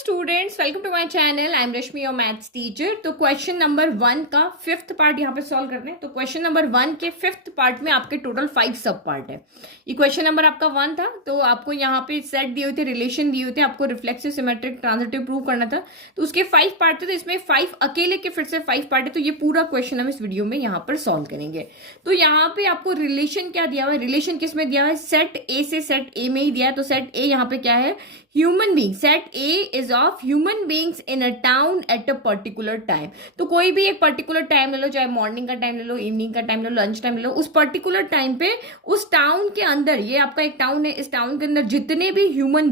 Students, welcome to my channel. I am Rashmi, your maths teacher. तो question number 1 का fifth part यहाँ पे solve करते हैं। तो क्वेश्चन नंबर 1 के फिफ्थ पार्ट में आपके टोटल 5 सब पार्ट है। ये क्वेश्चन नंबर आपका 1 था। तो आपको यहाँ पे सेट दिए हुए थे, रिलेशन दिए हुए थे, आपको रिफ्लेक्सिव, सिमेट्रिक, ट्रांजिटिव प्रूव करना था। तो उसके 5 पार्ट थे। तो इसमें 5 अकेले के फिर से 5 पार्ट है। तो ये पूरा क्वेश्चन हम इस वीडियो में यहाँ पर सॉल्व करेंगे। तो यहाँ पे आपको रिलेशन क्या दिया हुआ है, रिलेशन किस में दिया हुआ है, सेट ए से सेट ए में ही दिया है। तो सेट ए यहाँ पे क्या है, human being. Set A is of human beings in a town at a particular time. तो कोई भी एक पर्टिकुलर टाइम ले लो, चाहे मॉर्निंग का टाइम ले लो, इवनिंग का टाइम ले लो, लंच टाइम ले लो। उस पर्टिकुलर टाइम पे उस टाउन के अंदर, ये आपका एक टाउन है, इस टाउन के अंदर जितने भी ह्यूमन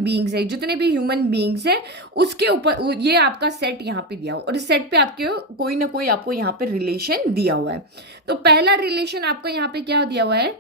बींग्स है उसके ऊपर ये आपका सेट यहाँ पे दिया हुआ, और इस सेट पे आपके कोई ना कोई आपको यहाँ पे रिलेशन दिया हुआ है। तो पहला रिलेशन आपका यहाँ पे क्या दिया हुआ है,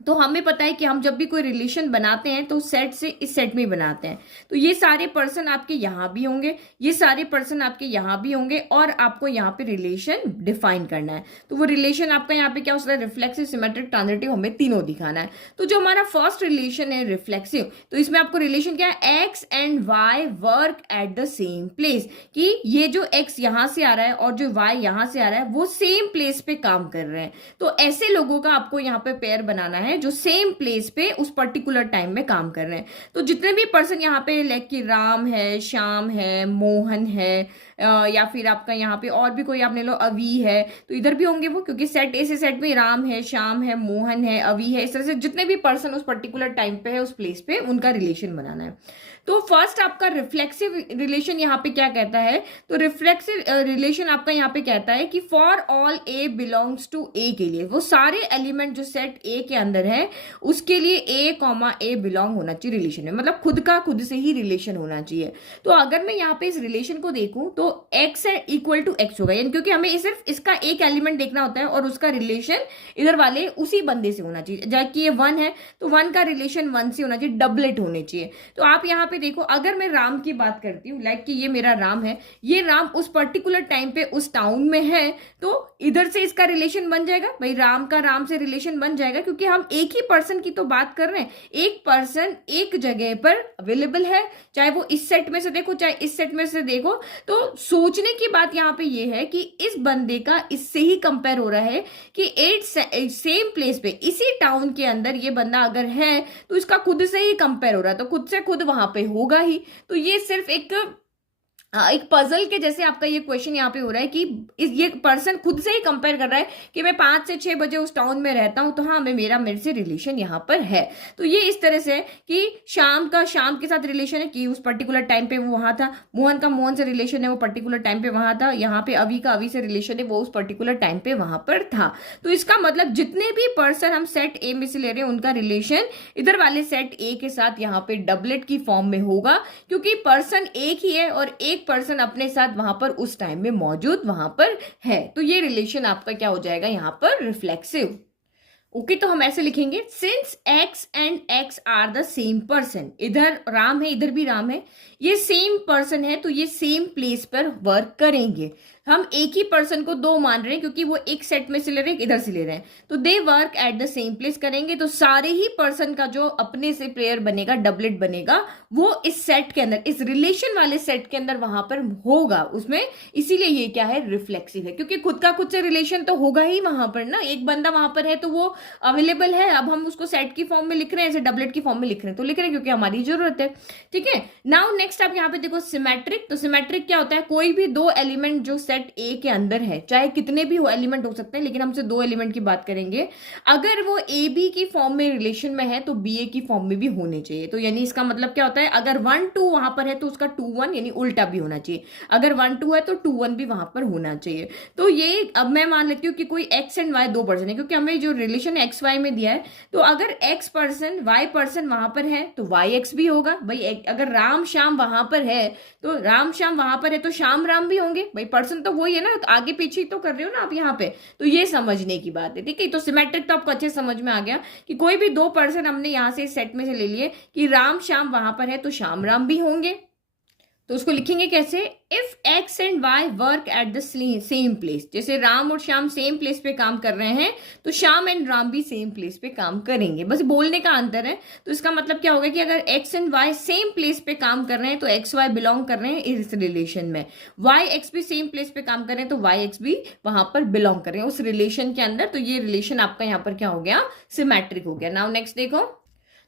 तो हमें पता है कि हम जब भी कोई रिलेशन बनाते हैं तो सेट से इस सेट में ही बनाते हैं। तो ये सारे पर्सन आपके यहाँ भी होंगे, ये सारे पर्सन आपके यहाँ भी होंगे, और आपको यहाँ पे रिलेशन डिफाइन करना है। तो वो रिलेशन आपका यहाँ पे क्या हो सकता है, रिफ्लेक्सिव, सिमेट्रिक, ट्रांजिटिव, हमें तीनों दिखाना है। तो जो हमारा फर्स्ट रिलेशन है रिफ्लेक्सिव, तो इसमें आपको रिलेशन क्या है, x and y work at the same place. कि ये जो एक्स यहाँ से आ रहा है और जो वाई यहाँ से आ रहा है वो सेम प्लेस पे काम कर रहे हैं। तो ऐसे लोगों का आपको यहाँ पे पेयर बनाना है जो सेम प्लेस पे उस पर्टिकुलर टाइम में काम कर रहे हैं। तो जितने भी पर्सन यहाँ पे लाइक कि राम है, श्याम है, मोहन है, या फिर आपका यहाँ पे और भी कोई आप ले लो, अवी है, तो इधर भी होंगे वो, क्योंकि सेट ए से सेट में राम है, श्याम है, मोहन है, अवी है। इस तरह से जितने भी पर्सन उस पर्टिकुलर टाइम पे है उस प्लेस पे उनका रिलेशन बनाना है। तो फर्स्ट आपका रिफ्लेक्सिव रिलेशन यहाँ पे क्या कहता है, तो रिफ्लेक्सिव रिलेशन आपका यहाँ पे कहता है कि for all a belongs to a के लिए, वो सारे एलिमेंट जो सेट ए के अंदर है उसके लिए ए कॉमा ए बिलोंग होना चाहिए रिलेशन में, मतलब खुद का खुद से ही रिलेशन होना चाहिए। तो अगर मैं यहाँ पे इस रिलेशन को देखूं तो एक्स है इक्वल टू एक्स होगा, यानी क्योंकि हमें सिर्फ इसका एक एलिमेंट देखना होता है और उसका रिलेशन इधर वाले उसी बंदे से होना चाहिए। जबकि ये 1 है तो 1 का रिलेशन 1 से होना चाहिए, डबलेट होने चाहिए। तो आप यहाँ पे देखो, अगर मैं राम की बात करती हूँ, लाइक कि ये मेरा राम है, ये राम उस पर्टिकुलर टाइम पे उस टाउन में है, तो इधर से इसका रिलेशन बन जाएगा भाई, राम का राम से रिलेशन बन जाएगा, क्योंकि हम एक ही पर्सन की तो बात कर रहे हैं। एक पर्सन एक जगह पर अवेलेबल है, चाहे वो इस सेट में से देखो चाहे इस सेट में से देखो। तो सोचने की बात यहाँ पे ये है कि इस बंदे का इससे ही कंपेयर हो रहा है कि एट सेम प्लेस पे इसी टाउन के अंदर ये बंदा अगर है तो इसका खुद से ही कंपेयर हो रहा है, तो खुद से खुद वहां पे होगा ही। तो ये सिर्फ एक पजल के जैसे आपका ये क्वेश्चन यहाँ पे हो रहा है कि ये पर्सन खुद से ही कंपेयर कर रहा है कि मैं 5 से 6 बजे उस टाउन में रहता हूं, तो हाँ मैं मेरे से रिलेशन यहाँ पर है। तो ये इस तरह से कि शाम का शाम के साथ रिलेशन है कि उस पर्टिकुलर टाइम पे वो वहां था, मोहन का मोहन से रिलेशन है, वो पर्टिकुलर टाइम पे वहां था, यहाँ पे अवी का अवी से रिलेशन है, वो उस पर्टिकुलर टाइम पे वहां पर था। तो इसका मतलब जितने भी पर्सन हम सेट ए में से ले रहे हैं उनका रिलेशन इधर वाले सेट ए के साथ यहाँ पे डबलेट की फॉर्म में होगा, क्योंकि पर्सन एक ही है और एक पर्सन अपने साथ वहां पर उस टाइम में मौजूद वहां पर है। तो ये रिलेशन आपका क्या हो जाएगा यहाँ पर, रिफ्लेक्सिव। ओके, तो हम ऐसे लिखेंगे, since x and x are the same person, इधर राम है इधर भी राम है, ये सेम पर्सन है, तो ये सेम प्लेस पर वर्क करेंगे। हम एक ही पर्सन को 2 मान रहे हैं क्योंकि वो एक सेट में से ले रहे हैं, इधर से ले रहे हैं, तो they work at the same place करेंगे। तो सारे ही पर्सन का जो अपने से प्लेयर बनेगा, डबलेट बनेगा, वो इस सेट के अंदर, इस रिलेशन वाले सेट के अंदर वहां पर होगा उसमें। इसीलिए ये क्या है, रिफ्लेक्सिव है, क्योंकि खुद का खुद से रिलेशन तो होगा ही वहां पर ना, एक बंदा वहां पर है तो वो अवेलेबल है। अब हम उसको सेट की फॉर्म में लिख रहे हैं, ऐसे डबलेट की फॉर्म में लिख रहे हैं, तो लिख रहे हैं क्योंकि हमारी जरूरत है। ठीक है, नाउ नेक्स्ट आप यहाँ पे देखो सिमेट्रिक। तो सिमेट्रिक क्या होता है, कोई भी 2 एलिमेंट जो सेट ए के अंदर है, चाहे कितने भी एलिमेंट हो सकते हैं, लेकिन हमसे 2 एलिमेंट की बात करेंगे, अगर वो ए बी की फॉर्म में रिलेशन में है तो बी ए की फॉर्म में भी होने चाहिए। तो यानी इसका मतलब क्या होता है, अगर 1 2 वहां पर है तो उसका 2 1 यानी उल्टा भी होना चाहिए, अगर 1 2 है तो 2 1 भी वहां पर होना चाहिए। तो ये अब मैं मान लेती हूँ कि कोई एक्स एंड वाई 2 पर्सन है, क्योंकि हमें जो रिलेशन एक्स वाई में दिया है, तो अगर एक्स पर्सन वाई पर्सन वहां पर है तो वाई एक्स भी होगा भाई। अगर राम श्याम वहां पर है तो राम श्याम वहां पर है तो श्याम राम भी होंगे भाई, पर्सन तो वही है ना, तो आगे पीछे ही तो कर रहे हो ना आप यहाँ पे। तो ये समझने की बात है, ठीक है। तो सिमेट्रिक तो आपको अच्छे समझ में आ गया कि कोई भी 2 पर्सन हमने यहाँ से सेट में से ले लिए कि राम श्याम वहां पर है तो श्याम राम भी होंगे। तो उसको लिखेंगे कैसे, if x and y work at the same place, जैसे राम और श्याम सेम प्लेस पे काम कर रहे हैं तो श्याम एंड राम भी सेम प्लेस पे काम करेंगे, बस बोलने का अंतर है। तो इसका मतलब क्या होगा कि अगर x and Y same place पे काम कर रहे हैं तो एक्स वाई बिलोंग कर रहे हैं इस रिलेशन में, वाई एक्स भी सेम प्लेस पे काम कर रहे हैं तो वाई एक्स भी वहां पर बिलोंग कर रहे हैं उस रिलेशन के अंदर। तो ये रिलेशन आपका यहाँ पर क्या हो गया, सिमेट्रिक हो गया। नाउ नेक्स्ट देखो,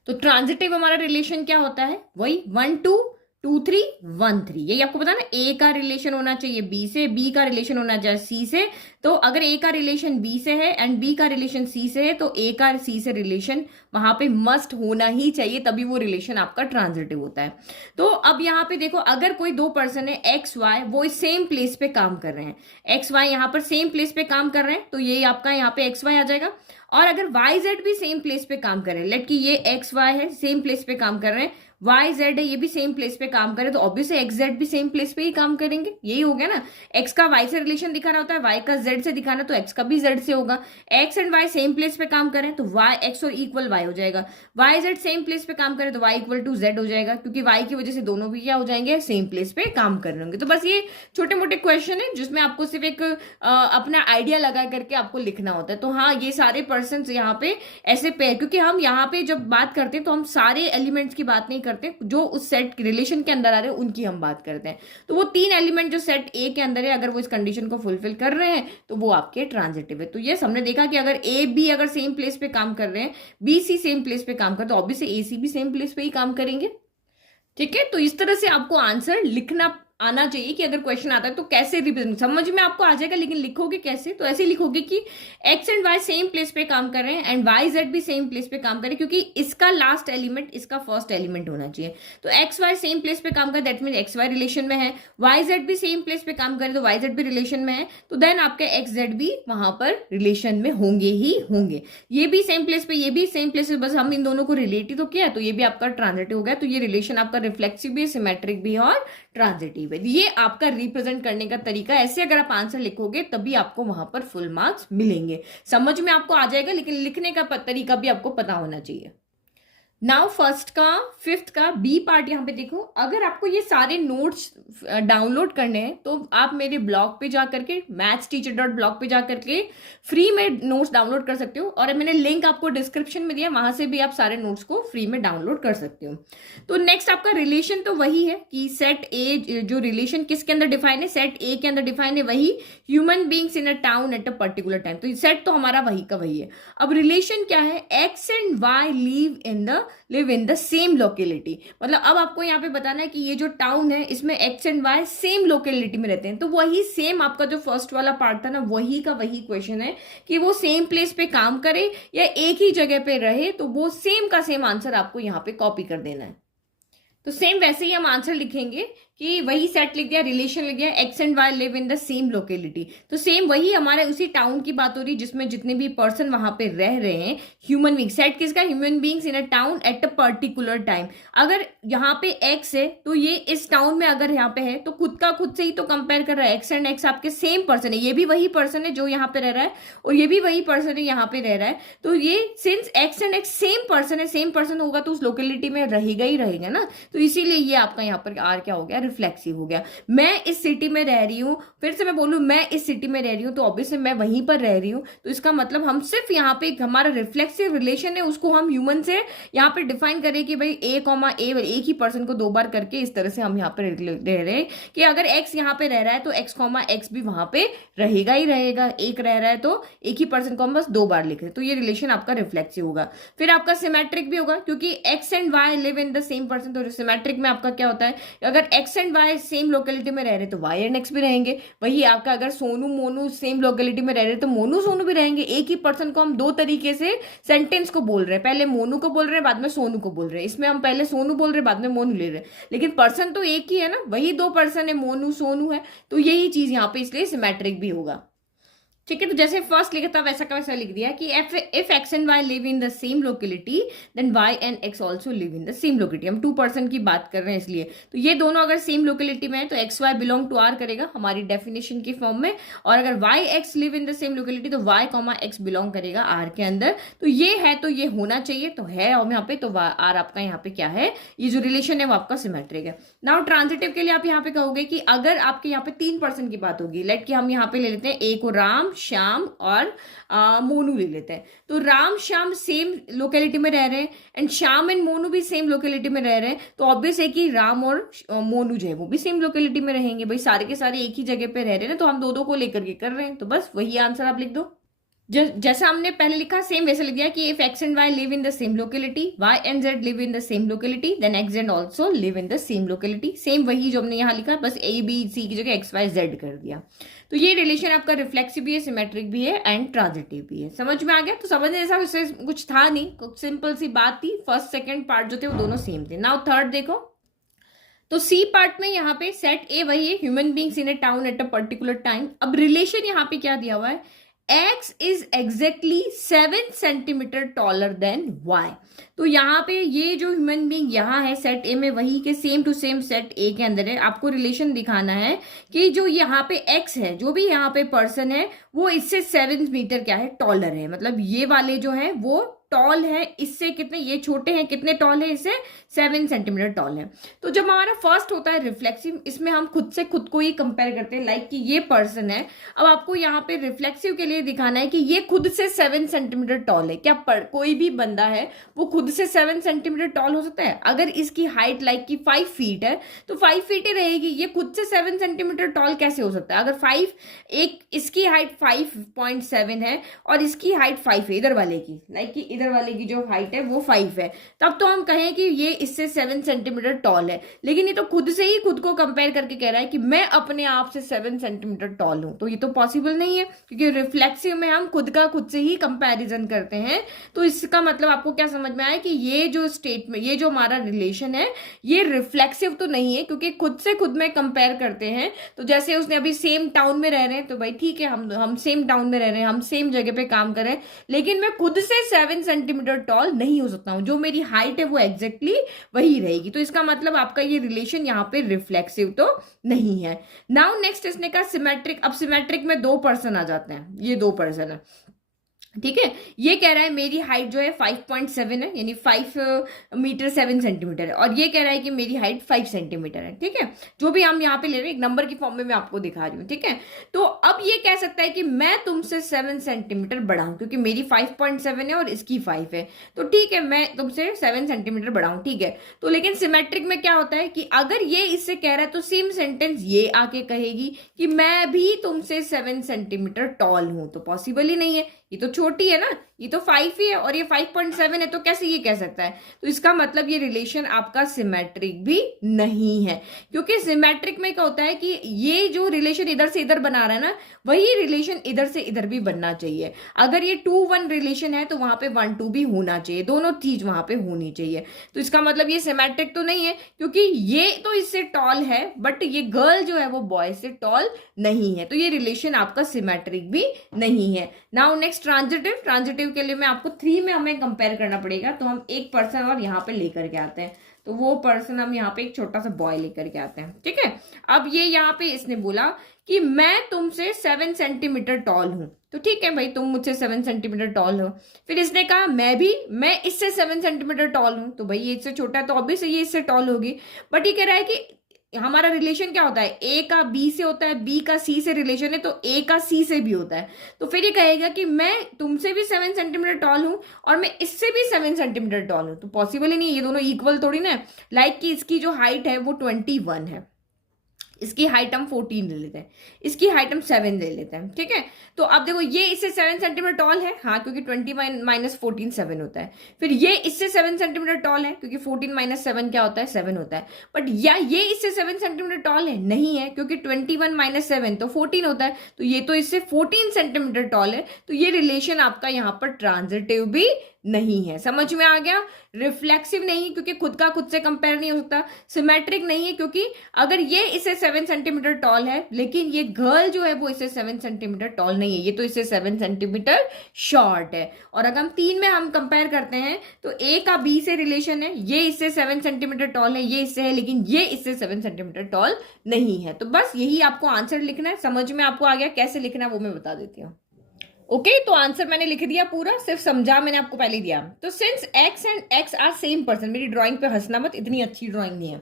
तो ट्रांजिटिव हमारा रिलेशन क्या होता है, वही 1 2 2 3 1 3, यही आपको पता ना, ए का रिलेशन होना चाहिए बी से, बी का रिलेशन होना चाहिए सी से। तो अगर ए का रिलेशन बी से है एंड बी का रिलेशन सी से है तो ए का सी से रिलेशन वहां पे मस्ट होना ही चाहिए, तभी वो रिलेशन आपका ट्रांजिटिव होता है। तो अब यहाँ पे देखो, अगर कोई दो पर्सन है एक्स वाई, वो सेम प्लेस पे काम कर रहे हैं, एक्स वाई यहाँ पर सेम प्लेस पे काम कर रहे हैं तो ये आपका यहाँ पे एक्स वाई आ जाएगा। और अगर वाई जेड भी सेम प्लेस पे काम कर रहे हैं, लेट कि ये एक्स वाई है सेम प्लेस पे काम कर रहे हैं, वाई जेड है ये भी सेम प्लेस पे काम करे, तो ऑब्वियसली एक्स जेड भी सेम प्लेस पे ही काम करेंगे, यही हो गया ना। एक्स का वाई से रिलेशन दिखाना होता है, वाई का जेड से दिखाना, तो एक्स का भी जेड से होगा। X and Y same place पे काम करें तो वाई एक्स और इक्वल वाई हो जाएगा, वाई जेड सेम प्लेस पे काम करे तो वाई इक्वल टू जेड हो जाएगा, क्योंकि वाई की वजह से दोनों भी क्या हो जाएंगे, सेम प्लेस पे काम कर रहे होंगे। तो बस ये छोटे मोटे क्वेश्चन है जिसमें आपको सिर्फ एक अपना आइडिया लगा करके आपको लिखना होता है। तो हाँ, ये सारे पर्सन यहाँ पे ऐसे पे, क्योंकि हम यहाँ पे जब बात करते हैं तो हम सारे एलिमेंट्स की बात नहीं करते जो उस सेट रिलेशन के अंदर आ रहे हैं, उनकी हम बात करते हैं। तो वो 3 एलिमेंट जो सेट ए के अंदर है, अगर वो इस कंडीशन को फुलफिल कर रहे हैं तो वो आपके ट्रांजिटिव है। तो ये हमने देखा कि अगर ए बी अगर सेम प्लेस पे काम कर रहे हैं, बी सी सेम प्लेस पे काम कर रहे हैं, तो ऑब्वियसली ए सी भी सेम प्लेस पे ही काम करेंगे। ठीक है, तो इस तरह से आपको आंसर लिखना आना चाहिए कि अगर क्वेश्चन आता है तो कैसे रिप्रेजेंट, समझ में आपको आ जाएगा, लेकिन लिखोगे कैसे, तो ऐसे लिखोगे कि x and Y same place पे काम कर रहे हैं एंड वाई जेड भी सेम प्लेस पे काम कर रहे हैं, क्योंकि इसका लास्ट एलिमेंट इसका फर्स्ट एलिमेंट होना चाहिए। तो एक्स वाई सेम प्लेस पे काम कर, that mean x y relation में है, वाई जेड भी सेम प्लेस पे काम करे तो वाई जेड भी रिलेशन में है, तो देन आपके एक्स जेड भी वहां पर रिलेशन में होंगे ही होंगे। ये भी सेम प्लेस पे, ये भी सेम प्लेस पे, बस हम इन दोनों को रिलेट ही तो किया, तो ये भी आपका ट्रांजिटिव हो गया। तो ये रिलेशन आपका रिफ्लेक्सिव भी है, सिमेट्रिक भी है और ट्रांजिटिव है। ये आपका रिप्रेजेंट करने का तरीका, ऐसे अगर आप आंसर लिखोगे तभी आपको वहां पर फुल मार्क्स मिलेंगे। समझ में आपको आ जाएगा, लेकिन लिखने का तरीका भी आपको पता होना चाहिए। नाउ फर्स्ट का फिफ्थ का बी पार्ट यहाँ पे देखो, अगर आपको ये सारे नोट्स डाउनलोड करने हैं तो आप मेरे ब्लॉग पे जा करके mathsteacher.blog पे जा करके फ्री में नोट्स डाउनलोड कर सकते हो, और मैंने लिंक आपको डिस्क्रिप्शन में दिया, वहां से भी आप सारे नोट्स को फ्री में डाउनलोड कर सकते हो। तो नेक्स्ट आपका रिलेशन तो वही है कि सेट ए, जो रिलेशन किसके अंदर डिफाइन है, सेट ए के अंदर डिफाइन है, वही human beings in a town at a particular time. तो सेट तो हमारा वही का वही है। अब रिलेशन क्या है, x and y live in the same locality, मतलब अब आपको यहाँ पे बताना है कि ये जो टाउन है इसमें x and Y same locality में रहते हैं। तो वही सेम आपका जो फर्स्ट वाला पार्ट था ना, वही का वही क्वेश्चन है कि वो सेम प्लेस पे काम करे या एक ही जगह पे रहे, तो वो सेम का सेम आंसर आपको यहाँ पे कॉपी कर देना है। तो सेम वैसे ही हम आंसर लिखेंगे कि वही सेट लिख दिया, रिलेशन लिख दिया, x and y live in the same locality. तो सेम वही हमारे उसी टाउन की बात हो रही जिसमें जितने भी पर्सन वहां पे रह रहे हैं, ह्यूमन बींग, सेट किसका, human beings in a town at a particular time. अगर यहाँ पे एक्स है तो ये इस टाउन में अगर यहाँ पे है तो खुद का खुद से ही तो कंपेयर कर रहा है, एक्स एंड एक्स आपके सेम पर्सन है, ये भी वही पर्सन है जो यहाँ पे रह रहा है और ये भी वही पर्सन है यहाँ पे रह रहा है। तो ये since x and x same person है, सेम पर्सन होगा तो उस लोकेलिटी में रहेगा ही रहेगा ना, तो इसीलिए ये आपका यहाँ पर आर क्या हो गया, रिफ्लेक्सिव हो गया। मैं इस सिटी में रह रही हूँ, फिर से मैं बोलूं मैं इस सिटी में रह रही हूँ तो ऑब्वियसली मैं वहीं पर रह रही हूँ, तो इसका मतलब हम सिर्फ यहाँ पे हमारा रिफ्लेक्सिव रिलेशन है उसको हम ह्यूमन से यहाँ पे डिफाइन करें कि भाई ए कॉमा ए, एक ही पर्सन को 2 बार करके इस तरह से हम यहाँ पे रह रहे हैं कि अगर एक्स यहाँ पे रह रहा है तो एक्स कॉमा एक्स भी वहां पे रहेगा ही रहेगा, एक रह रहा है तो एक ही पर्सन को हम बस 2 बार लिख रहे हैं, तो ये रिलेशन आपका रिफ्लेक्सिव होगा। फिर आपका सिमेट्रिक भी होगा क्योंकि x and y live in the same person, तो सिमेट्रिक में आपका क्या होता है, अगर x and Y same locality में रह रहे तो वाई एंड एक्स भी रहेंगे। वही आपका अगर सोनू मोनू सेम लोकेलिटी में रह रहे तो मोनू सोनू भी रहेंगे। एक ही पर्सन को हम 2 तरीके से सेंटेंस को बोल रहे हैं, पहले मोनू को बोल रहे हैं बाद में सोनू को बोल रहे हैं, इसमें हम पहले सोनू बोल रहे हैं बाद में मोनू ले रहे हैं, लेकिन पर्सन तो एक ही है ना, वही 2 पर्सन है, मोनू सोनू है, तो यही चीज यहाँ पे इसलिए सिमेट्रिक भी होगा। ठीक है, तो जैसे फर्स्ट लिखा था वैसा का वैसा लिख दिया कि if x and y live in the same locality then y and x also live in the same locality. हम 2% की बात कर रहे हैं इसलिए, तो ये दोनों अगर सेम लोकेलिटी में है तो x y belong to R करेगा हमारी डेफिनेशन की फॉर्म में, और अगर y x live in the same locality तो वाई कॉमा एक्स बिलोंग करेगा आर के अंदर। तो ये है, तो ये होना चाहिए, तो है और यहाँ पे, तो आर आपका यहाँ पे क्या है, ये जो रिलेशन है वो आपका सिमेट्रिक है। नाउ ट्रांजिटिव के लिए आप यहाँ पे कहोगे कि अगर आपके यहाँ पे 3% की बात होगी, लाइक कि हम यहाँ पे ले लेते हैं ए को राम, श्याम और मोनू ले लेते हैं, तो राम श्याम सेम लोकेलिटी में रह रहे हैं एंड श्याम एंड मोनू भी सेम लोकेलिटी में रह रहे हैं, तो ऑब्वियस है कि राम और मोनू जो है वो भी सेम लोकेलिटी में रहेंगे। भाई सारे के सारे एक ही जगह पे रह रहे हैं ना, तो हम दो को लेकर के कर रहे हैं, तो बस वही आंसर आप लिख दो। जैसा हमने पहले लिखा सेम वैसे लिख दिया कि if x and y live in the same locality, y and z live in the same locality, then x and also live in the same locality. Same वही जो हमने यहाँ लिखा, बस ए बी सी की जगह एक्स वाई जेड कर दिया। तो ये रिलेशन आपका रिफ्लेक्सिव भी है, सिमेट्रिक भी है एंड ट्रांजिटिव भी है। समझ में आ गया? तो समझने जैसा उससे कुछ था नहीं, सिंपल सी बात थी। फर्स्ट सेकेंड पार्ट जो थे वो दोनों सेम थे। नाउ थर्ड देखो, तो सी पार्ट में यहाँ पे सेट ए वही है, human beings in A town at a particular time. अब रिलेशन यहाँ पे क्या दिया हुआ है, x is exactly 7 centimetre taller than y। तो यहाँ पे ये जो ह्यूमन बींग यहाँ है सेट ए में, वही के same to same set A के अंदर है। आपको रिलेशन दिखाना है कि जो यहाँ पे x है, जो भी यहाँ पे पर्सन है, वो इससे 7 मीटर क्या है, टॉलर है। मतलब ये वाले जो है वो टॉल है इससे, कितने ये छोटे हैं, कितने टॉल है, इससे 7 सेंटीमीटर टॉल है। तो जब हमारा फर्स्ट होता है रिफ्लेक्सिव, इसमें हम खुद से खुद को ही कंपेयर करते हैं, लाइक कि ये पर्सन है। अब आपको यहाँ पे रिफ्लेक्सिव के लिए दिखाना है कि ये खुद से 7 सेंटीमीटर टॉल है। क्या कोई भी बंदा है वो खुद से 7 सेंटीमीटर टॉल हो सकता है? अगर इसकी हाइट लाइक कि 5 फीट है तो 5 फीट ही रहेगी, ये खुद से 7 सेंटीमीटर टॉल कैसे हो सकता है? अगर 5, एक इसकी हाइट 5.7 है और इसकी हाइट 5 है, इधर वाले की, लाइक कि इधर वाले की जो हाइट है वो 5 है, तब तो हम कहें कि ये इससे 7 सेंटीमीटर टॉल है। लेकिन ये तो खुद से ही खुद को कंपेयर करके कह रहा है कि मैं अपने आप से 7 सेंटीमीटर टॉल हूं, तो ये तो पॉसिबल नहीं है, क्योंकि रिफ्लेक्सिव में हम खुद का खुद से ही कंपैरिजन करते हैं। तो इसका मतलब आपको क्या समझ में आया कि ये जो स्टेटमेंट, ये जो हमारा रिलेशन है, ये रिफ्लेक्सिव तो नहीं है, क्योंकि खुद से खुद में कंपेयर करते हैं। तो जैसे उसने अभी सेम टाउन में रह रहे हैं, तो भाई ठीक है, हम सेम टाउन में रह रहे हैं, हम सेम जगह पे काम कर रहे हैं, लेकिन मैं खुद से 7 सेंटीमीटर टॉल नहीं हो सकता हूं। जो मेरी हाइट है वो एग्जैक्टली वही रहेगी। तो इसका मतलब आपका ये रिलेशन यहाँ पे रिफ्लेक्सिव तो नहीं है। नाउ नेक्स्ट इसने कहा सिमेट्रिक। अब सिमेट्रिक में 2 पर्सन आ जाते हैं, ये 2 पर्सन है, ठीक है। ये कह रहा है मेरी हाइट जो है 5.7 है, यानी 5 मीटर 7 सेंटीमीटर है, और ये कह रहा है कि मेरी हाइट 5 सेंटीमीटर है, ठीक है। जो भी हम यहाँ पे ले रहे हैं एक नंबर की फॉर्म में मैं आपको दिखा रही हूँ, ठीक है। तो अब ये कह सकता है कि मैं तुमसे 7 सेंटीमीटर बड़ा हूं, क्योंकि मेरी 5.7 है और इसकी 5 है, तो ठीक है, मैं तुमसे 7 सेंटीमीटर बड़ा हूं, ठीक है। तो लेकिन सिमेट्रिक में क्या होता है कि अगर ये इससे कह रहा है तो सेम सेंटेंस ये आके कहेगी कि मैं भी तुमसे 7 सेंटीमीटर टॉल हूं, तो पॉसिबल ही नहीं है, ये तो छोटी है ना, ये तो 5 ही है और ये 5.7 है, तो कैसे ये कह सकता है? तो इसका मतलब ये रिलेशन आपका सिमेट्रिक भी नहीं है, क्योंकि सिमेट्रिक में क्या होता है कि ये जो रिलेशन इधर से इधर बना रहा है ना, वही रिलेशन इधर से इधर भी बनना चाहिए। अगर ये 2-1 रिलेशन है तो वहां पे 1-2 भी होना चाहिए, दोनों चीज वहां पे होनी चाहिए। तो इसका मतलब ये सिमेट्रिक तो नहीं है, क्योंकि ये तो इससे टॉल है बट ये गर्ल जो है वो बॉय से टॉल नहीं है, तो ये रिलेशन आपका सिमेट्रिक भी नहीं है। Now next transitive. ट्रांजिटिव के लिए मैं आपको 3 में हमें कंपेयर करना पड़ेगा, तो हम एक पर्सन और यहाँ पे लेकर के आते हैं। तो वो पर्सन हम यहाँ पे एक छोटा सा बॉय लेकर के आते हैं, ठीक है। अब ये यहाँ पे इसने बोला कि मैं तुमसे 7 सेंटीमीटर टॉल हूं, तो ठीक है भाई, तुम मुझसे 7 सेंटीमीटर टॉल हो। फिर इसने कहा मैं इससे 7 सेंटीमीटर टॉल हूं, तो भाई ये इससे छोटा है तो ऑब्वियसली ये इससे टॉल होगी। बट ये कह रहा है कि हमारा रिलेशन क्या होता है, ए का बी से होता है, बी का सी से रिलेशन है, तो ए का सी से भी होता है। तो फिर ये कहेगा कि मैं तुमसे भी 7 सेंटीमीटर टॉल हूं और मैं इससे भी 7 सेंटीमीटर टॉल हूं, तो पॉसिबल ही नहीं है, ये दोनों इक्वल थोड़ी ना है। लाइक कि इसकी जो हाइट है वो 21 है, इसकी हाइट हम 14 ले लेते हैं, इसकी हाइट हम 7 ले लेते हैं, ठीक है। तो अब देखो ये इससे 7 सेंटीमीटर टॉल है, हाँ, क्योंकि 20 माइनस 14 7 होता है। फिर ये इससे 7 सेंटीमीटर टॉल है, क्योंकि 14 माइनस 7 क्या होता है, 7 होता है। बट या ये इससे 7 सेंटीमीटर टॉल है, नहीं है, क्योंकि 21 माइनस 7 तो 14 होता है, तो ये तो इससे 14 सेंटीमीटर टॉल है। तो ये रिलेशन आपका यहाँ पर ट्रांजिटिव भी नहीं है। समझ में आ गया? रिफ्लेक्सिव नहीं, क्योंकि खुद का खुद से कंपेयर नहीं हो सकता। सिमेट्रिक नहीं है, क्योंकि अगर ये इससे 7 7 सेंटीमीटर टॉल है, लेकिन ये गर्ल जो है वो इससे 7 सेंटीमीटर टॉल नहीं है, ये तो इससे 7 सेंटीमीटर शॉर्ट है। और अगर हम 3 में हम कंपेयर करते हैं तो ए का बी से रिलेशन है, ये इससे 7 सेंटीमीटर टॉल है, ये इससे है, लेकिन ये इससे 7 सेंटीमीटर टॉल नहीं है। तो बस यही आपको आंसर लिखना है। समझ में आपको आ गया कैसे लिखना है वो मैं बता देती हूँ। ओके तो आंसर मैंने लिख दिया पूरा, सिर्फ समझा मैंने आपको पहले दिया। तो since x and x are same person, मेरी ड्राइंग पे हंसना मत, इतनी अच्छी ड्राइंग नहीं है,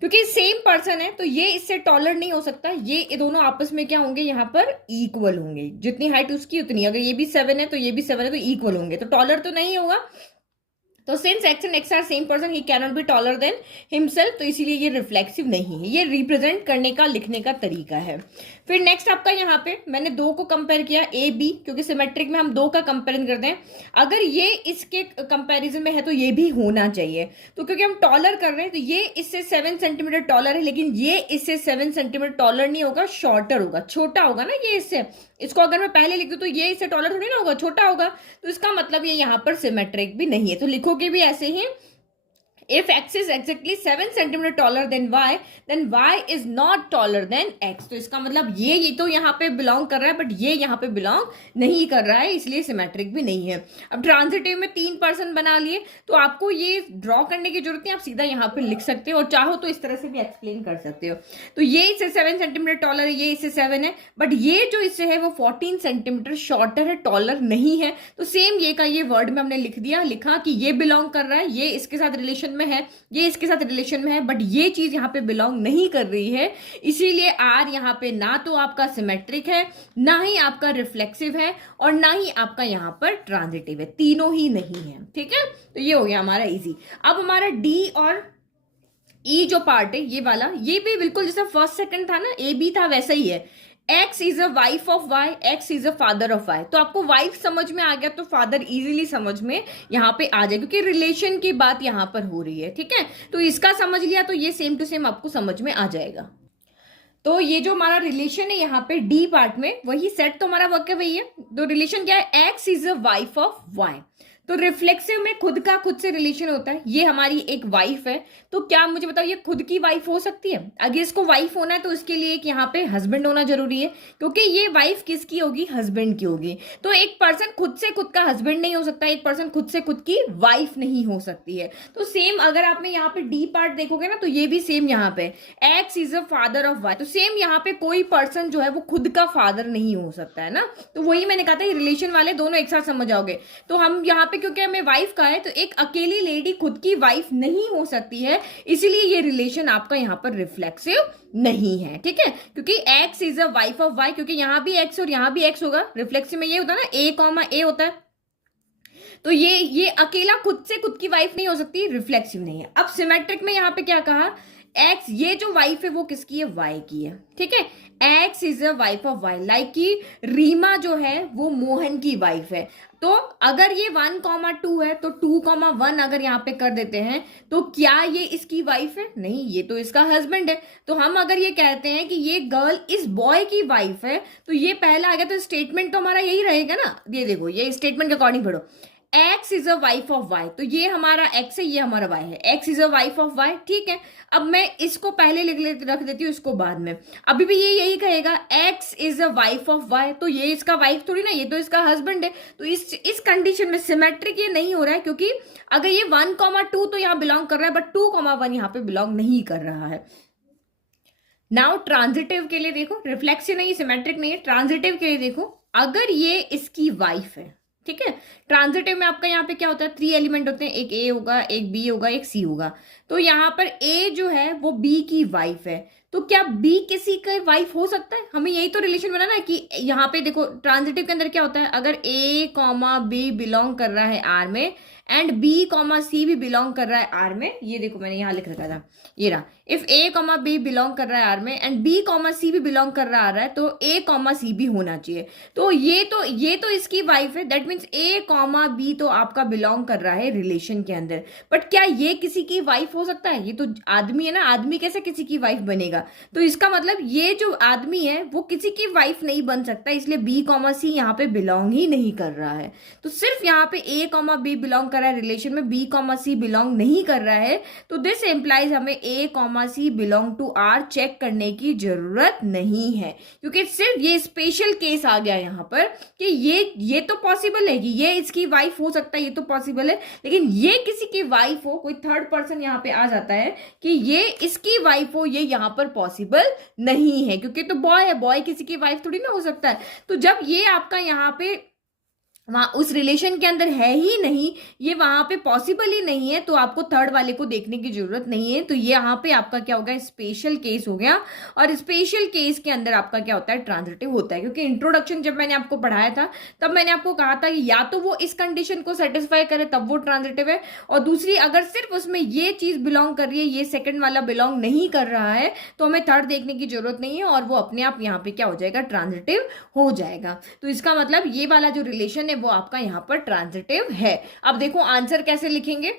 क्योंकि सेम पर्सन है तो ये इससे टॉलर नहीं हो सकता। ये दोनों आपस में क्या होंगे, यहाँ पर इक्वल होंगे, जितनी हाइट उसकी उतनी, अगर ये भी 7 है तो ये भी 7 है तो इक्वल होंगे, तो टॉलर तो नहीं होगा। तो since x and x are same person he can not be taller than himself, तो इसीलिए ये रिफ्लेक्सिव नहीं है, ये रिप्रेजेंट करने का लिखने का तरीका है। फिर नेक्स्ट आपका यहाँ पे मैंने दो को कंपेयर किया, ए बी, क्योंकि सिमेट्रिक में हम दो का कंपेरिजन करते हैं, अगर ये इसके कंपैरिजन में है तो ये भी होना चाहिए। तो क्योंकि हम टॉलर कर रहे हैं तो ये इससे 7 सेंटीमीटर टॉलर है, लेकिन ये इससे 7 सेंटीमीटर टॉलर नहीं होगा, शॉर्टर होगा, छोटा होगा ना ये इससे। इसको अगर मैं पहले लिख दूं तो ये इससे टॉलर थोड़ी ना होगा, छोटा होगा, तो इसका मतलब ये यहाँ पर सिमेट्रिक भी नहीं है। तो लिखोगे भी ऐसे ही, if x is exactly 7 centimetre taller than y, then y is not taller than x। तो इसका मतलब ये तो यहाँ पे बिलोंग कर रहा है, बट ये यहाँ पे बिलोंग नहीं कर रहा है, इसलिए सिमेट्रिक भी नहीं है। अब ट्रांजिटिव में 3 पर्सन बना लिए, तो आपको ये ड्रॉ करने की जरूरत नहीं, आप सीधा यहाँ पे लिख सकते हो, और चाहो तो इस तरह से भी एक्सप्लेन कर सकते हो। तो ये इससे 7 सेंटीमीटर टॉलर है, ये इससे 7 है, बट ये जो इससे है वो 14 सेंटीमीटर शॉर्टर है, टॉलर नहीं है। तो सेम ये का ये वर्ड में हमने लिख दिया, लिखा कि ये बिलोंग कर रहा है, ये इसके साथ रिलेशन में है, ये इसके साथ रिलेशन में है, बट ये चीज यहां पे बिलोंग नहीं कर रही है, इसीलिए आर यहां पे ना तो आपका सिमेट्रिक है, ना ही आपका रिफ्लेक्सिव है, और ना ही आपका यहां पर ट्रांजिटिव है, तीनों ही नहीं है। ठीक है, तो ये हो गया हमारा इजी। अब हमारा डी और ई जो पार्ट है ये वाला, ये भी बिल्कुल जैसा फर्स्ट सेकंड था ना, ए बी था, वैसा ही है। X is a wife of Y, x is a father of Y. तो आपको वाइफ समझ में आ गया तो फादर इजीली समझ में यहाँ पे आ जाए, क्योंकि रिलेशन की बात यहाँ पर हो रही है। ठीक है, तो इसका समझ लिया तो ये सेम टू सेम आपको समझ में आ जाएगा। तो ये जो हमारा रिलेशन है यहाँ पे डी पार्ट में, वही सेट तो हमारा वर्क है वही है। तो रिलेशन क्या है, x is a wife of Y. तो रिफ्लेक्सिव में खुद का खुद से रिलेशन होता है, ये हमारी एक वाइफ है, तो क्या मुझे बताओ ये खुद की वाइफ हो सकती है? अगर इसको वाइफ होना है तो उसके लिए एक यहाँ पे हस्बैंड होना जरूरी है, क्योंकि ये वाइफ किसकी होगी, हस्बैंड की होगी। तो एक पर्सन खुद से खुद का हस्बैंड नहीं हो सकता, एक पर्सन खुद से खुद की वाइफ नहीं हो सकती है। तो सेम अगर आपने यहाँ पे डी पार्ट देखोगे ना, तो ये भी सेम यहाँ पे X is a father of Y, तो सेम यहाँ पे कोई पर्सन जो है वो खुद का फादर नहीं हो सकता है ना। तो वही मैंने कहा था रिलेशन वाले दोनों एक साथ समझ आओगे। तो हम यहाँ पे क्योंकि हमें वाइफ का है, तो एक अकेली लेडी खुद की वाइफ नहीं हो सकती है, इसीलिए ये रिलेशन आपका यहाँ पर रिफ्लेक्सिव नहीं है। ठीक है, क्योंकि X is a wife of Y, क्योंकि यहाँ भी एक्स और यहाँ भी एक्स होगा, रिफ्लेक्सिव में ये होता है ना ए कॉमा ए होता है, तो ये अकेला खुद से खुद की वाइफ नहीं हो सकती, रिफ्लेक्सिव नहीं है। अब सिमेट्रिक में यहाँ पे क्या कहा, एक्स ये जो वाइफ है वो किसकी है, वाई की है। ठीक है, x is a wife of Y, like कि रीमा जो है वो मोहन की वाइफ है। तो अगर ये 1,2 है तो 2,1 अगर यहाँ पे कर देते हैं, तो क्या ये इसकी वाइफ है? नहीं, ये तो इसका हस्बैंड है। तो हम अगर ये कहते हैं कि ये गर्ल इस बॉय की वाइफ है, तो ये पहला आ गया, तो स्टेटमेंट तो हमारा यही रहेगा ना। ये देखो, ये स्टेटमेंट के अकॉर्डिंग पढ़ो, X is a wife of Y, तो ये हमारा एक्स है, ये हमारा वाई है, x is a wife of Y. ठीक है, अब मैं इसको पहले रख देती हूँ, इसको बाद में। अभी भी ये यही कहेगा X is a wife of Y, तो ये इसका वाइफ थोड़ी ना, ये तो इसका हस्बैंड है। तो इस कंडीशन में सिमेट्रिक ये नहीं हो रहा है, क्योंकि अगर ये 1,2 तो यहाँ बिलोंग कर रहा है, बट 2,1 यहाँ पे बिलोंग नहीं कर रहा है। नाउ ट्रांजिटिव के लिए देखो, रिफ्लेक्सिव नहीं, सिमेट्रिक नहीं है, ट्रांजिटिव के लिए देखो, अगर ये इसकी वाइफ है, ठीक है, ट्रांजिटिव में आपका यहाँ पे क्या होता है, 3 एलिमेंट होते हैं, एक ए होगा, एक बी होगा, एक सी होगा। तो यहाँ पर ए जो है वो बी की वाइफ है, तो क्या बी किसी का वाइफ हो सकता है? हमें यही तो रिलेशन बनाना है कि यहाँ पे देखो ट्रांजिटिव के अंदर क्या होता है, अगर ए कॉमा बी बिलोंग कर रहा है आर में, एंड बी कॉमा सी भी बिलोंग कर रहा है आर में, ये देखो मैंने यहाँ लिख रखा था, ये रहा, if A comma B belong कर रहा है आर में एंड बी कॉमा सी भी बिलोंग कर रहा है, तो ए कॉमा सी भी होना चाहिए। तो ये तो इसकी वाइफ है, that means A comma B तो आपका बिलोंग कर रहा है रिलेशन के अंदर। बट क्या ये किसी की वाइफ हो सकता है? ये तो आदमी है ना, आदमी कैसे किसी की वाइफ बनेगा? तो इसका मतलब ये जो आदमी है वो किसी की वाइफ नहीं बन सकता, इसलिए बी कॉमा सी यहाँ पे बिलोंग ही नहीं कर रहा है। तो सिर्फ यहाँ पे ए कॉमा बी बिलोंग कर कर रहा है रिलेशन में, बी कॉमा सी बिलोंग नहीं कर रहा है, तो दिस एम्प्लाइज हमें A comma C belong to R check करने की जरूरत नहीं है, क्योंकि सिर्फ ये स्पेशल केस आ गया यहाँ पर कि ये तो पॉसिबल है कि ये इसकी वाइफ हो सकता है, ये तो पॉसिबल है, लेकिन ये किसी की वाइफ हो, कोई थर्ड पर्सन यहाँ पे आ जाता है कि ये इसकी वाइफ हो, ये यहाँ पर पॉसिबल नहीं है, क्योंकि तो बॉय है, बॉय किसी की वाइफ थोड़ी ना हो सकता है। तो जब ये आपका यहाँ पे वहां उस रिलेशन के अंदर है ही नहीं, ये वहां पे पॉसिबल ही नहीं है, तो आपको थर्ड वाले को देखने की जरूरत नहीं है। तो ये यहाँ पे आपका क्या होगा, स्पेशल केस हो गया, और स्पेशल केस के अंदर आपका क्या होता है, ट्रांजिटिव होता है। क्योंकि इंट्रोडक्शन जब मैंने आपको पढ़ाया था तब मैंने आपको कहा था कि या तो वो इस कंडीशन को सेटिस्फाई करे तब वो ट्रांजिटिव है, और दूसरी अगर सिर्फ उसमें ये चीज बिलोंग कर रही है, ये सेकंड वाला बिलोंग नहीं कर रहा है, तो हमें थर्ड देखने की जरूरत नहीं है, और वो अपने आप यहाँ पे क्या हो जाएगा, ट्रांजिटिव हो जाएगा। तो इसका मतलब ये वाला जो रिलेशन है वो आपका यहां पर ट्रांजिटिव है। अब देखो आंसर कैसे लिखेंगे,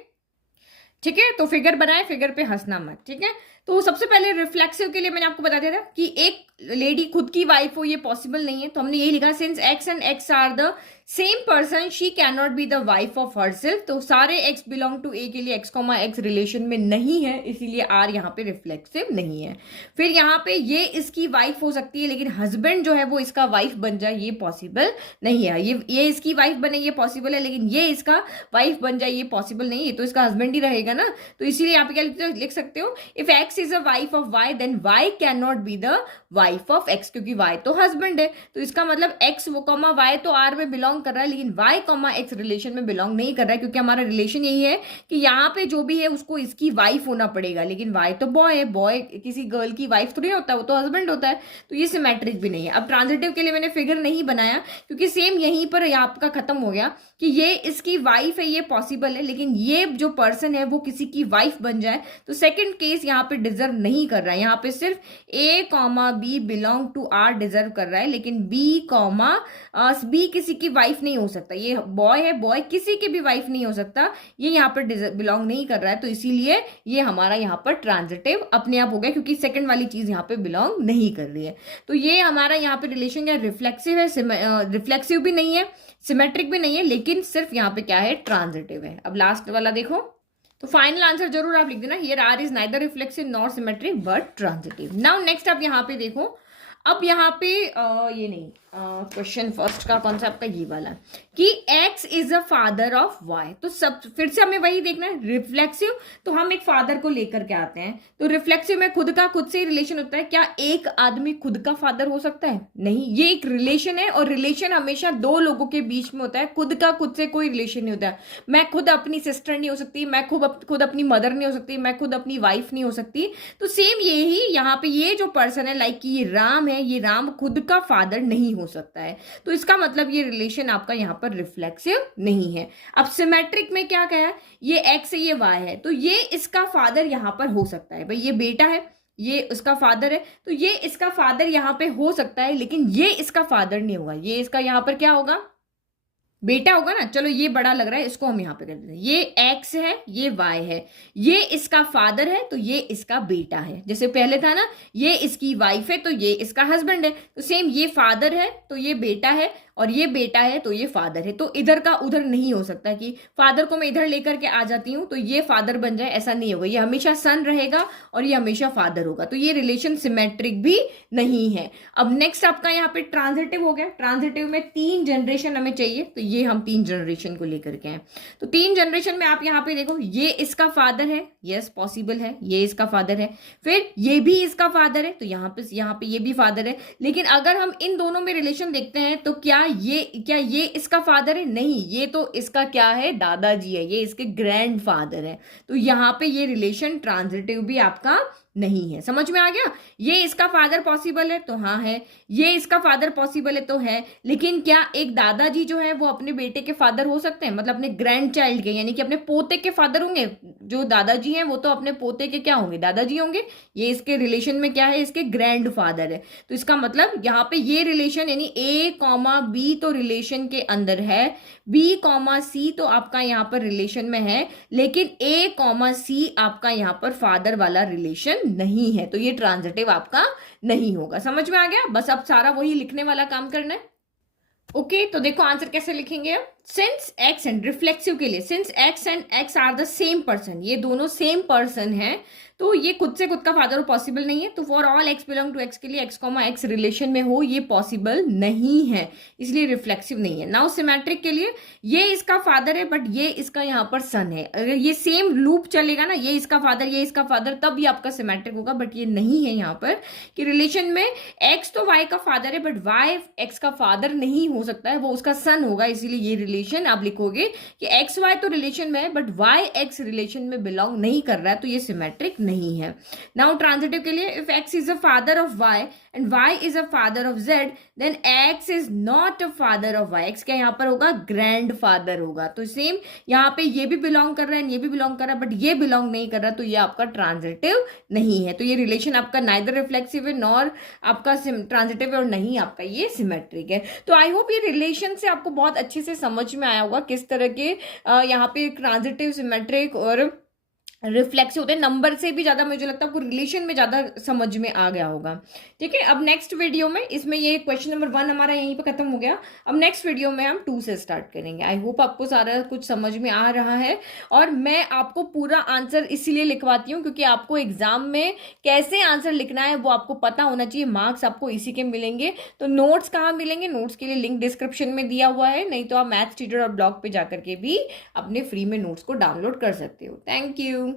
ठीक है, तो फिगर बनाए, फिगर पे हंसना मत, ठीक है। तो सबसे पहले रिफ्लेक्सिव के लिए मैंने आपको बता दिया था कि एक लेडी खुद की वाइफ हो, ये पॉसिबल नहीं है, तो हमने यही लिखा, since x and x are the same person she can not be the wife of herself. तो सारे एक्स बिलोंग टू ए के लिए एक्स कॉमा एक्स रिलेशन में नहीं है, इसीलिए आर यहाँ पे रिफ्लेक्सिव नहीं है। फिर यहाँ पे ये इसकी वाइफ हो सकती है, लेकिन हस्बैंड जो है वो इसका वाइफ बन जाए, ये पॉसिबल नहीं है। ये इसकी वाइफ बने, ये पॉसिबल है, लेकिन ये इसका वाइफ बन जाए, ये पॉसिबल नहीं है, तो इसका हस्बैंड ही रहेगा ना। तो इसीलिए यहाँ पे क्या लिख सकते हो, if X is a wife of Y then Y can not be the wife of X, क्योंकि वाई तो हस्बैंड है। तो इसका मतलब एक्स वो कॉमा वाई तो आर में बिलोंग कर रहा है, लेकिन वाई कॉमा एक्स रिलेशन में बिलोंग नहीं कर रहा है, क्योंकि हमारा रिलेशन यही है कि यहाँ पे जो भी है उसको इसकी वाइफ होना पड़ेगा, लेकिन वाई तो बॉय है, बॉय किसी गर्ल की वाइफ तो नहीं होता, वो तो हस्बैंड होता है, तो ये सिमेट्रिक भी नहीं है। अब ट्रांजिटिव के लिए मैंने फिगर नहीं बनाया, क्योंकि सेम यहीं पर आपका खत्म हो गया कि ये इसकी वाइफ है, ये पॉसिबल है, लेकिन ये जो पर्सन है वो किसी की वाइफ बन जाए, तो सेकंड केस यहाँ पे डिजर्व नहीं कर रहा है। यहाँ पे सिर्फ A comma B belong to R deserve कर रहा है, लेकिन बी कॉमा बी किसी की वाइफ नहीं हो सकता, ये बॉय है, बॉय किसी की भी वाइफ नहीं हो सकता, ये यहाँ पर बिलोंग नहीं कर रहा है, तो इसीलिए ये हमारा यहाँ पर ट्रांजिटिव अपने आप हो गया, क्योंकि सेकंड वाली चीज यहाँ पे बिलोंग नहीं कर रही है। तो ये हमारा यहाँ पे रिलेशन क्या, रिफ्लेक्सिव है, रिफ्लेक्सिव भी नहीं है, सिमेट्रिक भी नहीं है, लेकिन सिर्फ यहाँ पे क्या है, ट्रांजिटिव है। अब लास्ट वाला देखो, तो फाइनल आंसर जरूर आप लिख देना, here R is neither reflexive nor symmetric but transitive. Now next आप यहाँ पे देखो, अब यहाँ पे ये नहीं, क्वेश्चन फर्स्ट का कॉन्सेप्ट है ये वाला कि x is a father of y। तो सब फिर से हमें वही देखना है, रिफ्लेक्सिव तो हम एक फादर को लेकर के आते हैं, तो रिफ्लेक्सिव में खुद का खुद से ही रिलेशन होता है। क्या एक आदमी खुद का फादर हो सकता है? नहीं, ये एक रिलेशन है, और रिलेशन हमेशा दो लोगों के बीच में होता है, खुद का खुद से कोई रिलेशन नहीं होता है। मैं खुद अपनी सिस्टर नहीं हो सकती, मैं खुद अपनी मदर नहीं हो सकती, मैं खुद अपनी वाइफ नहीं हो सकती। तो सेम यही यहाँ पे ये जो पर्सन है, लाइक ये राम है, ये राम खुद का फादर नहीं हो सकता है, तो इसका मतलब ये रिलेशन आपका यहाँ पर रिफ्लेक्सिव नहीं है। अब सिमेट्रिक में क्या कहा, ये एक्स है, ये वाई है, तो ये इसका फादर यहाँ पर हो सकता है। भाई ये बेटा है, ये उसका फादर है, तो ये इसका फादर यहाँ पे हो सकता है, लेकिन ये इसका फादर नहीं होगा, ये इसका यहाँ पर क्या होगा, बेटा होगा ना। चलो ये बड़ा लग रहा है, इसको हम यहाँ पे कर देते हैं, ये एक्स है, ये वाई है, ये इसका फादर है, तो ये इसका बेटा है। जैसे पहले था ना, ये इसकी वाइफ है, तो ये इसका हस्बैंड है, तो सेम ये फादर है तो ये बेटा है, और ये बेटा है तो ये फादर है। तो इधर का उधर नहीं हो सकता कि फादर को मैं इधर लेकर के आ जाती हूं तो ये फादर बन जाए, ऐसा नहीं होगा। ये हमेशा सन रहेगा और ये हमेशा फादर होगा, तो ये रिलेशन सिमेट्रिक भी नहीं है। अब नेक्स्ट आपका यहाँ पे ट्रांजिटिव हो गया। ट्रांजिटिव में 3 जनरेशन हमें चाहिए, तो ये हम 3 जनरेशन को लेकर के हैं। तो 3 जनरेशन में आप यहाँ पे देखो, ये इसका फादर है, यस पॉसिबल है, ये इसका फादर है, फिर ये भी इसका फादर है, तो यहाँ पे ये भी फादर है। लेकिन अगर हम इन दोनों में रिलेशन देखते हैं तो क्या ये इसका फादर है? नहीं, ये तो इसका क्या है, दादाजी है, ये इसके ग्रैंड फादर है। तो यहाँ पे ये रिलेशन ट्रांजिटिव भी आपका नहीं है। समझ में आ गया? ये इसका फादर पॉसिबल है तो हाँ है, ये इसका फादर पॉसिबल है तो है, लेकिन क्या एक दादाजी जो है वो अपने बेटे के फादर हो सकते हैं? मतलब अपने ग्रैंड चाइल्ड के, यानी कि अपने पोते के फादर होंगे? जो दादाजी हैं वो तो अपने पोते के क्या होंगे, दादाजी होंगे। ये इसके रिलेशन में क्या है, इसके ग्रैंड फादर है। तो इसका मतलब यहाँ पे ये रिलेशन यानी ए कॉमा बी तो रिलेशन के अंदर है, बी कॉमा सी तो आपका यहाँ पर रिलेशन में है, लेकिन ए कॉमा सी आपका यहाँ पर फादर वाला रिलेशन नहीं है, तो ये ट्रांजिटिव आपका नहीं होगा। समझ में आ गया? बस अब सारा वही लिखने वाला काम करना है। ओके तो देखो आंसर कैसे लिखेंगे अब। सिंस एक्स एंड रिफ्लेक्सिव के लिए, since x and x are the same person, ये दोनों सेम पर्सन है, तो ये खुद से खुद का फादर पॉसिबल नहीं है। तो for all X belong to X के लिए एक्स कॉमा एक्स रिलेशन में हो, ये पॉसिबल नहीं है, इसलिए रिफ्लेक्सिव नहीं है। नाउ सिमेट्रिक के लिए ये इसका फादर है बट ये इसका यहाँ पर सन है, अगर ये सेम लूप चलेगा ना, ये इसका फादर ये इसका फादर, तब ये आपका सिमेट्रिक होगा, बट ये नहीं है यहाँ पर कि रिलेशन में एक्स तो वाई का फादर है बट वाई एक्स का फादर नहीं हो सकता है, वो उसका सन होगा, इसीलिए ये रिलेशन आप लिखोगे कि एक्स वाई तो रिलेशन में है बट वाई एक्स रिलेशन में बिलोंग नहीं कर रहा है, तो ये सिमेट्रिक नहीं है। नाउ ट्रांजिटिव के लिए if X is a father of Y and Y is a father of Z then X is not a father of Y, X क्या यहाँ पर होगा, ग्रैंड फादर होगा। तो सेम यहाँ पे ये भी बिलोंग कर रहा है ये भी बिलोंग कर रहा है बट ये बिलोंग नहीं कर रहा, तो ये आपका ट्रांजिटिव नहीं है। तो ये रिलेशन आपका नाइदर रिफ्लेक्सिव है नॉर आपका ट्रांजिटिव है और नहीं आपका ये सिमेट्रिक है। तो आई होप ये रिलेशन से आपको बहुत अच्छे से समझ में आया होगा किस तरह के यहाँ पे ट्रांजिटिव सिमेट्रिक और रिफ्लेक्सिव होते हैं। नंबर से भी ज्यादा मुझे लगता है आपको रिलेशन में ज्यादा समझ में आ गया होगा। ठीक है, अब नेक्स्ट वीडियो में इसमें ये क्वेश्चन नंबर 1 हमारा यहीं पे खत्म हो गया। अब नेक्स्ट वीडियो में हम 2 से स्टार्ट करेंगे। आई होप आपको सारा कुछ समझ में आ रहा है, और मैं आपको पूरा आंसर इसीलिए लिखवाती हूँ क्योंकि आपको एग्जाम में कैसे आंसर लिखना है वो आपको पता होना चाहिए, मार्क्स आपको इसी के मिलेंगे। तो नोट्स कहाँ मिलेंगे, नोट्स के लिए लिंक डिस्क्रिप्शन में दिया हुआ है, नहीं तो आप मैथ्स टीचर और ब्लॉग पे जाकर के भी अपने फ्री में नोट्स को डाउनलोड कर सकते हो। Thank you.